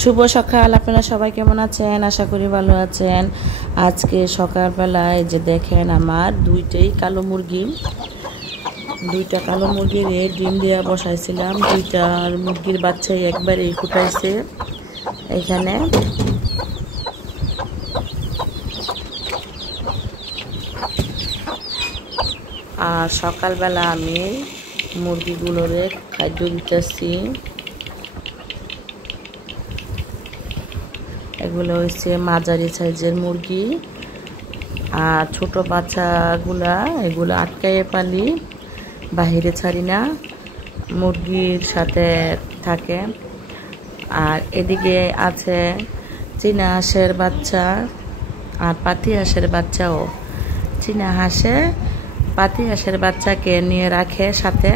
শুভ সকাল। আপনারা সবাই কেমন আছেন? আশা করি ভালো আছেন। আজকে সকালবেলায় যে দেখেন আমার দুইটা কালো মুরগির ডিম দেওয়া বসাইছিলাম। দুইটার মুরগির বাচ্চাই একবারেই ফুটাইছে এখানে। আর সকালবেলা আমি মুরগিগুলোরে খাদ্য দিতেছি। এগুলো হচ্ছে মাঝারি সাইজের মুরগি, আর ছোট বাচ্চাগুলা এগুলো আটকাইয়ে পালি, বাহিরে ছাড়ি না, মুরগির সাথে থাকে। আর এদিকে আছে চীনা হাঁসের বাচ্চা আর পাতি হাঁসের বাচ্চাও। চীনা হাঁসে পাতি হাঁসের বাচ্চাকে নিয়ে রাখে সাথে,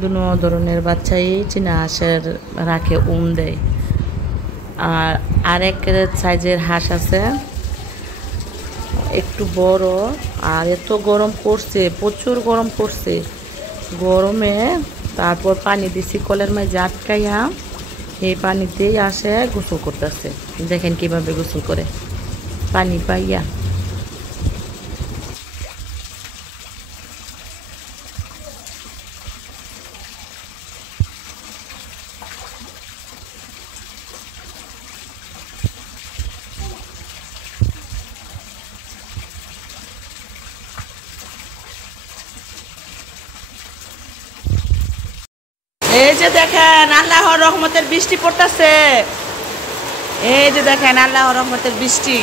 দুনো ধরনের বাচ্চাই চীনা হাঁসের রাখে, দেয়। আর আরেক সাইজের হাঁস আছে, একটু বড়। আর এত গরম পড়ছে, প্রচুর গরম পড়ছে। গরমে তারপর পানি দিছি কলের মাঝে আটকাইয়া, এই পানিতেই আসে গোসল করতেছে। দেখেন কিভাবে গোসল করে পানি পাইয়া। এই যে দেখেন আল্লাহর রহমতের বৃষ্টি পড়তেছে। এই যে দেখেন আল্লাহর রহমতের বৃষ্টি।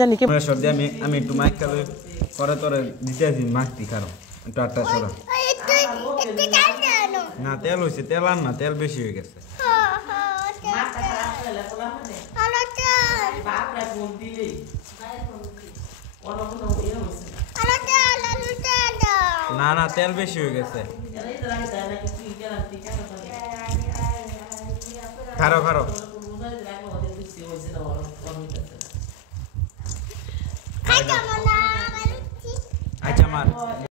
জানি কি আমি একটু মাইক করে তোরে দিতে আছি, মাখতি খারো একটু আটটা সরা। না তেল হয়েছে, তেল আর না, তেল বেশি হয়ে গেছে। না না, তেল বেশি হয়ে গেছে। খারো খারো। আচ্ছা মার।